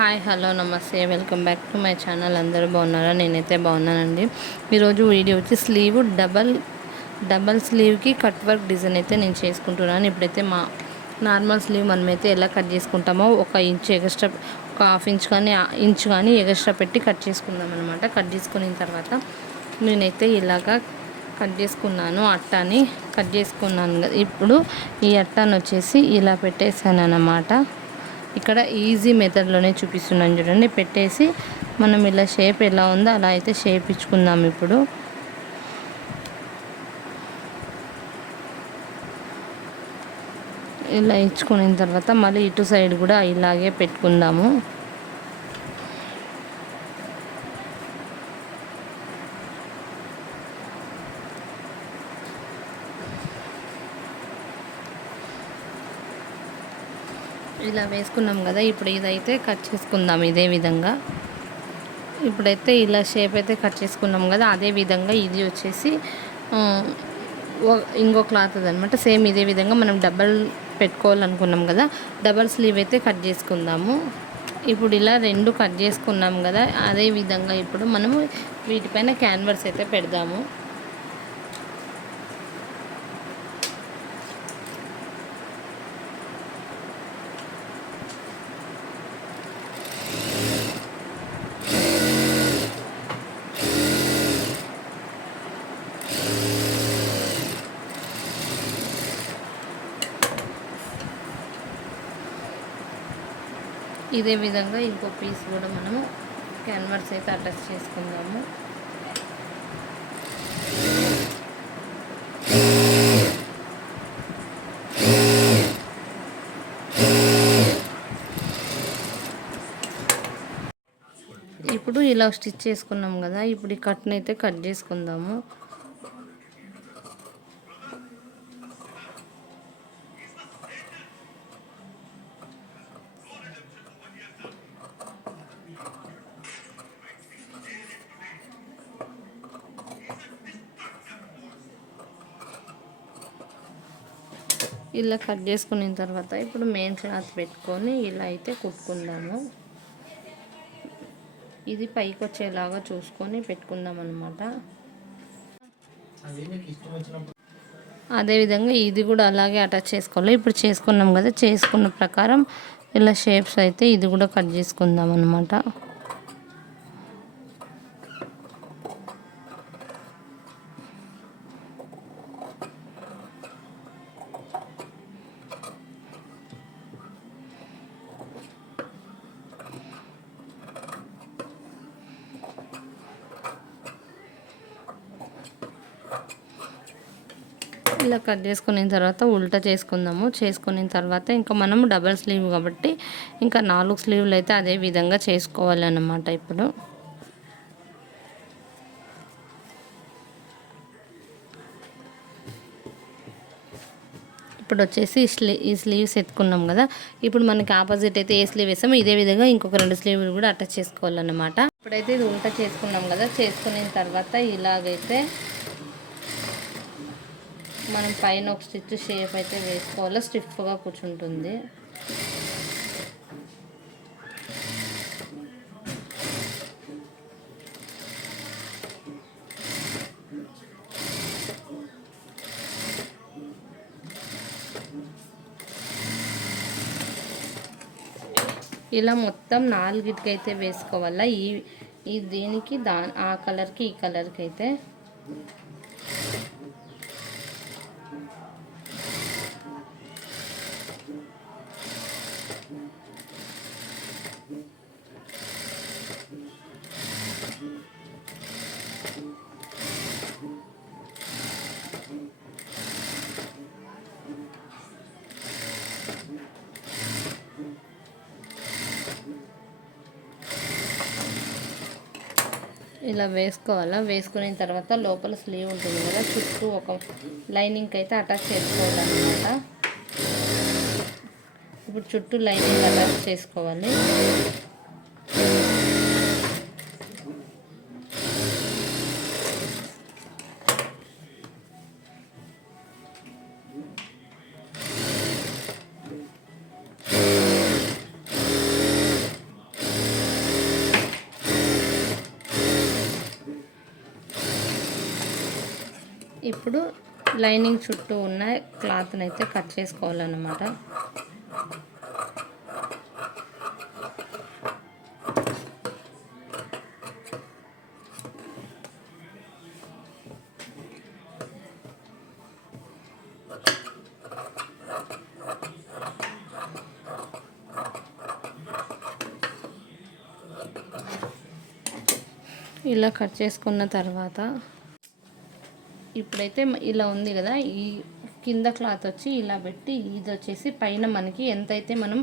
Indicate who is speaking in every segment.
Speaker 1: Hi hello నమస్తే. Welcome back to my channel. అందరూ బాగున్నారా? నేనైతే బాగున్నానండి. ఈరోజు వీడియో వచ్చి స్లీవ్ డబల్ డబల్ స్లీవ్కి కట్ వర్క్ డిజైన్ అయితే నేను చేసుకుంటున్నాను. ఇప్పుడైతే మా నార్మల్ స్లీవ్ మనమైతే ఎలా కట్ చేసుకుంటామో ఒక ఇంచ్ ఎగస్ట్రా ఒక హాఫ్ ఇంచ్ కానీ ఇంచ్ కానీ ఎగస్ట్రా పెట్టి కట్ చేసుకుందాం అనమాట కట్ చేసుకున్న తర్వాత నేనైతే ఇలాగా కట్ చేసుకున్నాను. అట్టాని కట్ చేసుకున్నాను. కదా ఇప్పుడు ఈ అట్టాను వచ్చేసి ఇలా పెట్టేశాను అన్నమాట ఇక్కడ ఈజీ మెథడ్లోనే చూపిస్తున్నాను చూడండి. పెట్టేసి మనం ఇలా షేప్ ఎలా ఉందో అలా అయితే షేప్ ఇచ్చుకుందాం ఇప్పుడు. ఇలా ఇచ్చుకున్న తర్వాత మళ్ళీ ఇటు సైడ్ కూడా ఇలాగే పెట్టుకుందాము. ఇలా వేసుకున్నాం కదా ఇప్పుడు ఇదైతే కట్ చేసుకుందాం ఇదే విధంగా. ఇప్పుడైతే ఇలా షేప్ అయితే కట్ చేసుకున్నాం కదా అదే విధంగా ఇది వచ్చేసి ఇంకో క్లాత్ అనమాట సేమ్ ఇదే విధంగా మనం డబల్ పెట్టుకోవాలనుకున్నాం కదా డబల్ స్లీవ్ అయితే కట్ చేసుకుందాము. ఇప్పుడు ఇలా రెండు కట్ చేసుకున్నాం కదా అదే విధంగా ఇప్పుడు మనము వీటిపైన క్యాన్వర్స్ అయితే పెడదాము. ఇదే విధంగా ఇంకో పీస్ కూడా మనము క్యాన్వర్స్ అయితే అటాచ్ చేసుకుందాము. ఇప్పుడు ఇలా స్టిచ్ చేసుకున్నాం కదా ఇప్పుడు ఈ కట్ను అయితే కట్ చేసుకుందాము. ఇలా కట్ చేసుకున్న తర్వాత ఇప్పుడు మెయిన్ క్లాత్ పెట్టుకొని ఇలా అయితే కుట్టుకుందాము. ఇది పైకి వచ్చేలాగా చూసుకొని పెట్టుకుందాం అనమాట అదేవిధంగా ఇది కూడా అలాగే అటాచ్ చేసుకోవాలి. ఇప్పుడు చేసుకున్నాం కదా చేసుకున్న ప్రకారం ఇలా షేప్స్ అయితే ఇది కూడా కట్ చేసుకుందాం అనమాట ఇలా కట్ చేసుకున్న తర్వాత ఉల్టా చేసుకుందాము. చేసుకున్న తర్వాత ఇంకా మనము డబల్ స్లీవ్ కాబట్టి ఇంకా నాలుగు స్లీవ్లు అయితే అదే విధంగా చేసుకోవాలన్నమాట ఇప్పుడు. ఇప్పుడు వచ్చేసి స్లీ ఈ స్లీవ్స్ ఎత్తుకున్నాం కదా. ఇప్పుడు మనకి ఆపోజిట్ అయితే ఏ స్లీవ్ వేసామో ఇదే విధంగా ఇంకొక రెండు స్లీవ్లు కూడా అటాచ్ చేసుకోవాలన్నమాట. ఇప్పుడైతే ఇది ఉల్టా చేసుకున్నాం కదా. చేసుకున్న తర్వాత ఇలాగైతే మనం పైన ఒక స్టిచ్ షేప్ అయితే వేసుకోవాలి స్టిఫ్గా కూర్చుంటుంది. ఇలా మొత్తం నాలుగిటికైతే వేసుకోవాలా. ఈ ఈ దీనికి దా ఆ కలర్కి ఈ కలర్కి అయితే ఇలా వేసుకోవాలా? వేసుకున్న తర్వాత లోపల స్లీవ్ ఉంటుంది కదా చుట్టూ ఒక లైనింగ్ అయితే అటాచ్ చేసుకోవాలన్నమాట. ఇప్పుడు చుట్టూ లైనింగ్ అటాచ్ చేసుకోవాలి. ఇప్పుడు లైనింగ్ చుట్టూ ఉన్న క్లాత్ని అయితే కట్ చేసుకోవాలన్నమాట. ఇలా కట్ చేసుకున్న తర్వాత ఇప్పుడైతే ఇలా ఉంది కదా ఈ కింద క్లాత్ వచ్చి ఇలా పెట్టి ఇది వచ్చేసి పైన మనకి ఎంతైతే మనం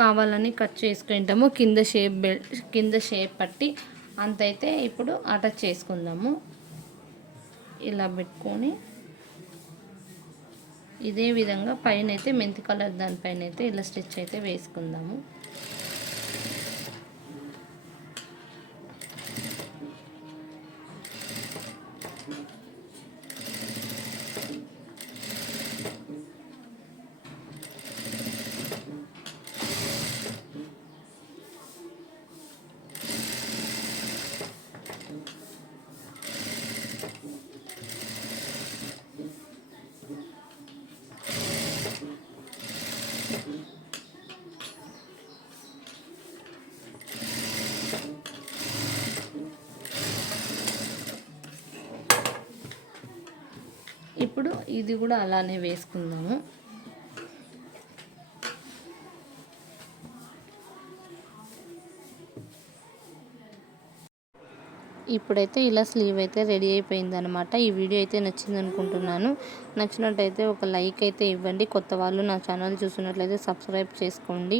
Speaker 1: కావాలని కట్ చేసుకుంటామో కింద షేప్ బెల్ కింద షేప్ పట్టి అంతైతే ఇప్పుడు అటాచ్ చేసుకుందాము. ఇలా పెట్టుకొని ఇదే విధంగా పైన అయితే మెంతి కలర్ దానిపైన అయితే ఇలా స్టిచ్ అయితే వేసుకుందాము. ఇప్పుడు ఇది కూడా అలానే వేసుకుందాము. ఇప్పుడైతే ఇలా స్లీవ్ అయితే రెడీ అయిపోయింది అనమాట ఈ వీడియో అయితే నచ్చింది అనుకుంటున్నాను. నచ్చినట్టయితే ఒక లైక్ అయితే ఇవ్వండి. కొత్త వాళ్ళు నా ఛానల్ చూసినట్లయితే సబ్స్క్రైబ్ చేసుకోండి.